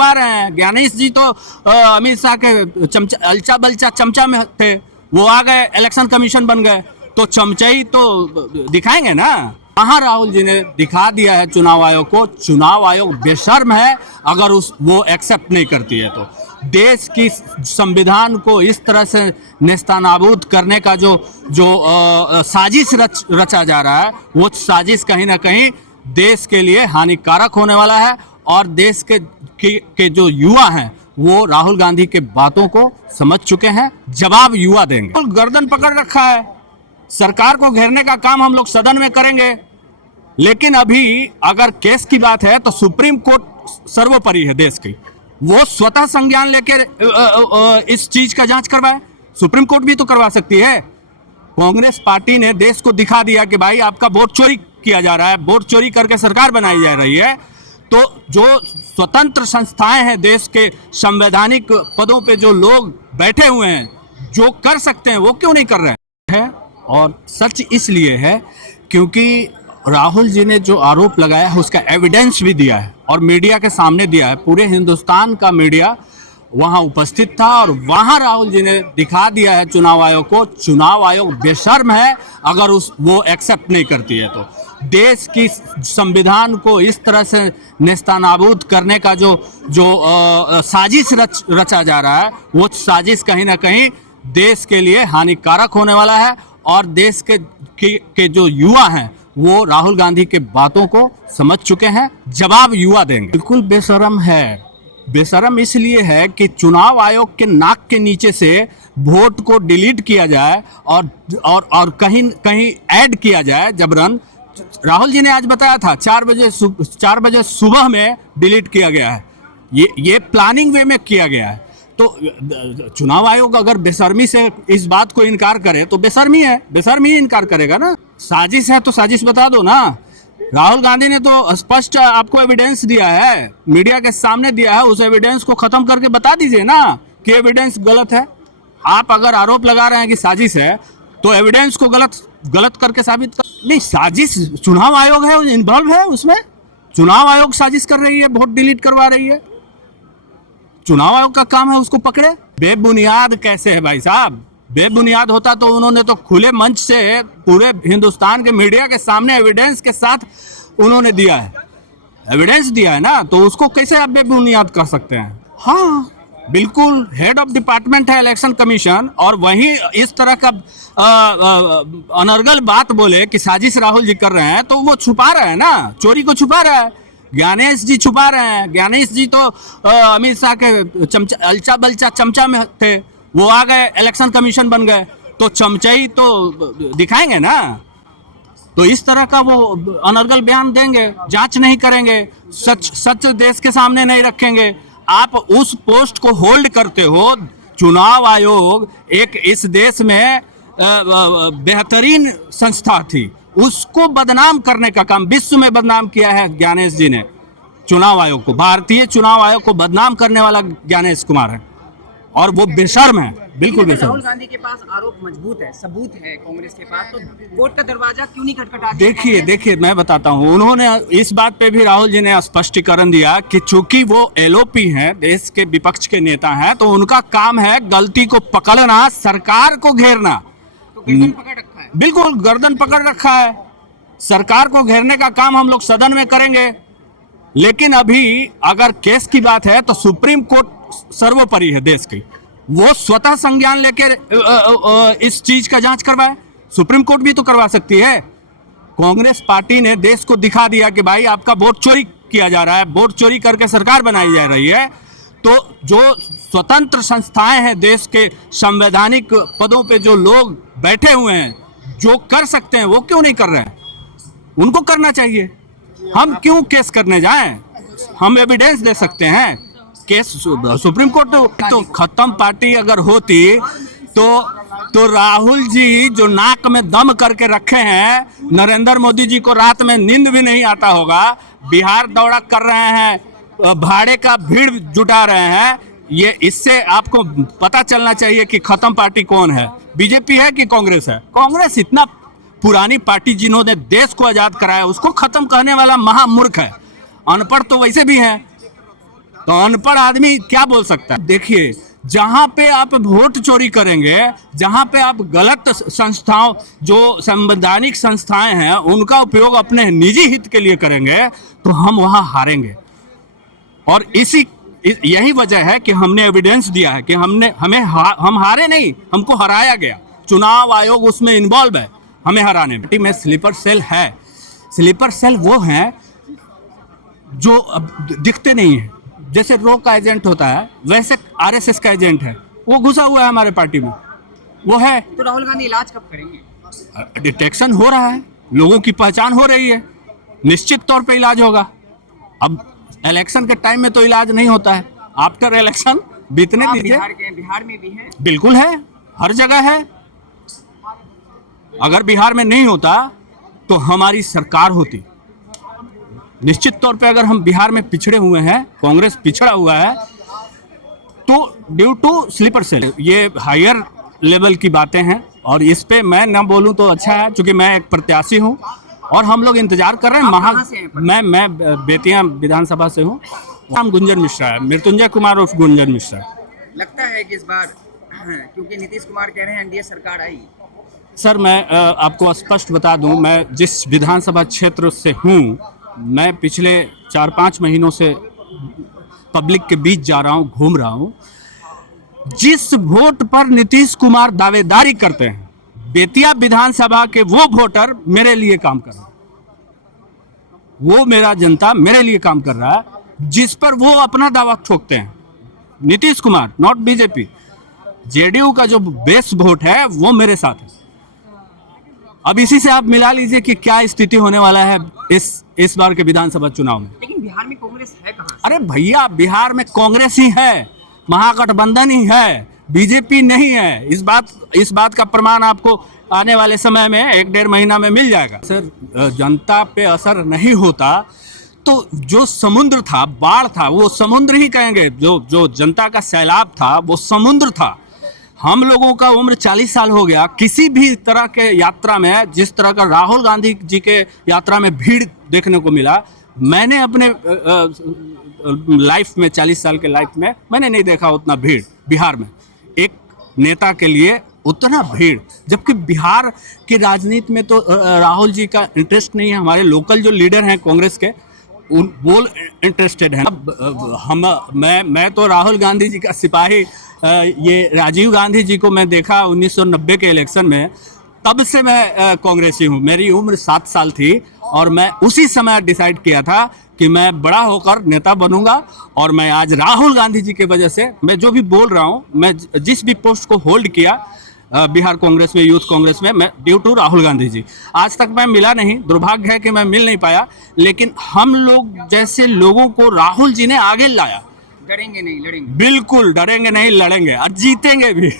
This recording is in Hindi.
छुपा रहे हैं। ज्ञानेश जी तो अमित शाह के चमचा अलचा बलचा चमचा में थे, वो आ गए इलेक्शन कमीशन बन गए, तो चमचाई तो दिखाएंगे ना। वहाँ राहुल जी ने दिखा दिया है चुनाव आयोग को, चुनाव आयोग बेशर्म है अगर वो एक्सेप्ट नहीं करती है तो। देश की संविधान को इस तरह से नेस्तनाबूद करने का जो साजिश रचा जा रहा है, वो साजिश कहीं ना कहीं देश के लिए हानिकारक होने वाला है। और देश के जो युवा हैं वो राहुल गांधी के बातों को समझ चुके हैं, जवाब युवा देंगे। गर्दन पकड़ रखा है, सरकार को घेरने का काम हम लोग सदन में करेंगे, लेकिन अभी अगर केस की बात है तो सुप्रीम कोर्ट सर्वोपरि है देश की, वो स्वतः संज्ञान लेकर इस चीज का जांच करवाए। सुप्रीम कोर्ट भी तो करवा सकती है। कांग्रेस पार्टी ने देश को दिखा दिया कि भाई आपका वोट चोरी किया जा रहा है, वोट चोरी करके सरकार बनाई जा रही है। तो जो स्वतंत्र संस्थाएं हैं देश के संवैधानिक पदों पे जो लोग बैठे हुए हैं, जो कर सकते हैं वो क्यों नहीं कर रहे हैं। और सच इसलिए है क्योंकि राहुल जी ने जो आरोप लगाया है उसका एविडेंस भी दिया है और मीडिया के सामने दिया है। पूरे हिंदुस्तान का मीडिया वहां उपस्थित था और वहां राहुल जी ने दिखा दिया है चुनाव आयोग को, चुनाव आयोग बेशर्म है अगर वो एक्सेप्ट नहीं करती है तो। देश की संविधान को इस तरह से नेस्तनाबूद करने का जो साजिश रचा जा रहा है, वो साजिश कहीं ना कहीं देश के लिए हानिकारक होने वाला है। और देश के जो युवा हैं वो राहुल गांधी के बातों को समझ चुके हैं, जवाब युवा देंगे। बिल्कुल बेशरम है। बेशरम इसलिए है कि चुनाव आयोग के नाक के नीचे से वोट को डिलीट किया जाए और कहीं ऐड किया जाए जबरन। राहुल जी ने आज बताया था 4 बजे सुबह में डिलीट किया गया है, ये प्लानिंग वे में किया गया है। तो चुनाव आयोग अगर बेशर्मी से इस बात को इनकार करे तो बेशर्मी है, बेशर्मी इनकार करेगा ना। साजिश है तो साजिश बता दो ना। राहुल गांधी ने तो स्पष्ट आपको एविडेंस दिया है, मीडिया के सामने दिया है, उस एविडेंस को खत्म करके बता दीजिए ना कि एविडेंस गलत है। आप अगर आरोप लगा रहे हैं कि साजिश है तो एविडेंस को गलत करके साबित कर। नहीं, साजिश चुनाव आयोग है, इन्वॉल्व है उसमें। चुनाव आयोग साजिश कर रही है, वोट डिलीट करवा रही है। चुनाव आयोग का काम है उसको पकड़े। बेबुनियाद कैसे है भाई साहब? बेबुनियाद होता तो उन्होंने तो खुले मंच से पूरे हिंदुस्तान के मीडिया के सामने एविडेंस के साथ उन्होंने दिया है, एविडेंस दिया है ना, तो उसको कैसे आप बेबुनियाद कर सकते हैं? हाँ बिल्कुल, हेड ऑफ डिपार्टमेंट है इलेक्शन कमीशन, और वहीं इस तरह का अनर्गल बात बोले कि साजिश राहुल जी कर रहे हैं, तो वो छुपा रहे हैं ना, चोरी को छुपा रहा है। ज्ञानेश जी छुपा रहे हैं। ज्ञानेश जी तो अमित शाह के चमचा अलचा बलचा चमचा में थे, वो आ गए इलेक्शन कमीशन बन गए, तो चमचाई तो दिखाएंगे ना। तो इस तरह का वो अनर्गल बयान देंगे, जांच नहीं करेंगे, सच देश के सामने नहीं रखेंगे। आप उस पोस्ट को होल्ड करते हो। चुनाव आयोग एक इस देश में बेहतरीन संस्था थी, उसको बदनाम करने का काम विश्व में बदनाम किया है ज्ञानेश जी ने। चुनाव आयोग को, भारतीय चुनाव आयोग को बदनाम करने वाला ज्ञानेश कुमार है, और वो बेशर्म है, बिल्कुल बेशर्म। राहुल गांधी के पास आरोप मजबूत है, सबूत है कांग्रेस के पास, तो कोर्ट का दरवाजा क्यों नहीं खटखटा? देखिए मैं बताता हूँ, उन्होंने इस बात पे भी राहुल जी ने स्पष्टीकरण दिया कि चूंकि वो एलओपी हैं, देश के विपक्ष के नेता हैं, तो उनका काम है गलती को पकड़ना, सरकार को घेरना। तो गर्दन पकड़ रखा है। बिल्कुल गर्दन पकड़ रखा है। सरकार को घेरने का काम हम लोग सदन में करेंगे, लेकिन अभी अगर केस की बात है तो सुप्रीम कोर्ट सर्वोपरि है देश की, वो स्वतः संज्ञान लेकर इस चीज का जांच करवाए। सुप्रीम कोर्ट भी तो करवा सकती है। कांग्रेस पार्टी ने देश को दिखा दिया कि भाई आपका वोट चोरी किया जा रहा है, वोट चोरी करके सरकार बनाई जा रही है। तो जो स्वतंत्र संस्थाएं हैं देश के संवैधानिक पदों पे जो लोग बैठे हुए हैं, जो कर सकते हैं वो क्यों नहीं कर रहे हैं? उनको करना चाहिए। हम क्यों केस करने जाएं? हम एविडेंस दे सकते हैं। केस सुप्रीम कोर्ट तो खत्म पार्टी अगर होती तो राहुल जी जो नाक में दम करके रखे हैं, नरेंद्र मोदी जी को रात में नींद भी नहीं आता होगा, बिहार दौरा कर रहे हैं, भाड़े का भीड़ जुटा रहे हैं, ये इससे आपको पता चलना चाहिए कि खत्म पार्टी कौन है, बीजेपी है कि कांग्रेस है। कांग्रेस इतना पुरानी पार्टी जिन्होंने देश को आजाद कराया, उसको खत्म कहने वाला महामूर्ख है। अनपढ़ तो वैसे भी है, तो अनपढ़ आदमी क्या बोल सकता है? देखिए, जहां पे आप वोट चोरी करेंगे, जहां पे आप गलत संस्थाओं, जो संवैधानिक संस्थाएं हैं, उनका उपयोग अपने निजी हित के लिए करेंगे, तो हम वहां हारेंगे। और यही वजह है कि हमने एविडेंस दिया है कि हम हारे नहीं, हमको हराया गया। चुनाव आयोग उसमें इन्वॉल्व है हमें हराने में। स्लीपर सेल है। स्लीपर सेल वो हैं जो अब दिखते नहीं है। जैसे रो का एजेंट होता है, वैसे आरएसएस का एजेंट है, वो घुसा हुआ है हमारे पार्टी में, वो है। तो राहुल गांधी इलाज कब करेंगे? डिटेक्शन हो रहा है, लोगों की पहचान हो रही है, निश्चित तौर पे इलाज होगा। अब इलेक्शन के टाइम में तो इलाज नहीं होता है, आफ्टर इलेक्शन बीतने आप दीजिए। बिहार में भी है? बिल्कुल है, हर जगह है। अगर बिहार में नहीं होता तो हमारी सरकार होती। निश्चित तौर पे अगर हम बिहार में पिछड़े हुए हैं, कांग्रेस पिछड़ा हुआ है, तो ड्यू टू स्लीपर सेल। ये हायर लेवल की बातें हैं और इस पे मैं ना बोलूं तो अच्छा है, क्योंकि मैं एक प्रत्याशी हूं और हम लोग इंतजार कर रहे हैं। कहाँ से हैं? मैं बेतिया विधानसभा से हूं। नाम गुंजन मिश्रा है, मृत्युंजय कुमार उर्फ गुंजन मिश्रा। लगता है कि इस बार क्योंकि नीतीश कुमार कह रहे हैं एनडीए सरकार आई। सर, मैं आपको स्पष्ट बता दूं, मैं जिस विधानसभा क्षेत्र से हूं, मैं पिछले 4-5 महीनों से पब्लिक के बीच जा रहा हूं, घूम रहा हूं। जिस वोट पर नीतीश कुमार दावेदारी करते हैं, बेतिया विधानसभा के वो वोटर मेरे लिए काम कर रहे हैं, वो मेरा जनता मेरे लिए काम कर रहा है, जिस पर वो अपना दावा ठोकते हैं। Nitish Kumar, not BJP. JDU का जो बेस वोट है वो मेरे साथ है। अब इसी से आप मिला लीजिए कि क्या स्थिति होने वाला है इस बार के विधानसभा चुनाव में। लेकिन बिहार में कांग्रेस है कहाँ? अरे भैया, बिहार में कांग्रेस ही है, महागठबंधन ही है, बीजेपी नहीं है। इस बात का प्रमाण आपको आने वाले समय में 1-1.5 महीना में मिल जाएगा। सर, जनता पे असर नहीं होता तो जो समुद्र था, बाढ़ था, वो समुद्र ही कहेंगे। जो जनता का सैलाब था वो समुद्र था। हम लोगों का उम्र 40 साल हो गया, किसी भी तरह के यात्रा में, जिस तरह का राहुल गांधी जी के यात्रा में भीड़ देखने को मिला, मैंने अपने लाइफ में, 40 साल के लाइफ में मैंने नहीं देखा उतना भीड़ बिहार में एक नेता के लिए, उतना भीड़। जबकि बिहार की राजनीति में तो राहुल जी का इंटरेस्ट नहीं है। हमारे लोकल जो लीडर हैं कांग्रेस के, वो इंटरेस्टेड हैं। मैं तो राहुल गांधी जी का सिपाही, ये राजीव गांधी जी को मैं देखा 1990 के इलेक्शन में, तब से मैं कांग्रेसी हूँ। मेरी उम्र 7 साल थी और मैं उसी समय डिसाइड किया था कि मैं बड़ा होकर नेता बनूंगा। और मैं आज राहुल गांधी जी की वजह से, मैं जो भी बोल रहा हूँ, मैं जिस भी पोस्ट को होल्ड किया बिहार कांग्रेस में, यूथ कांग्रेस में, मैं ड्यू टू राहुल गांधी जी। आज तक मैं मिला नहीं, दुर्भाग्य है कि मैं मिल नहीं पाया, लेकिन हम लोग जैसे लोगों को राहुल जी ने आगे लाया। डरेंगे नहीं, लड़ेंगे। बिल्कुल डरेंगे नहीं, लड़ेंगे और जीतेंगे भी।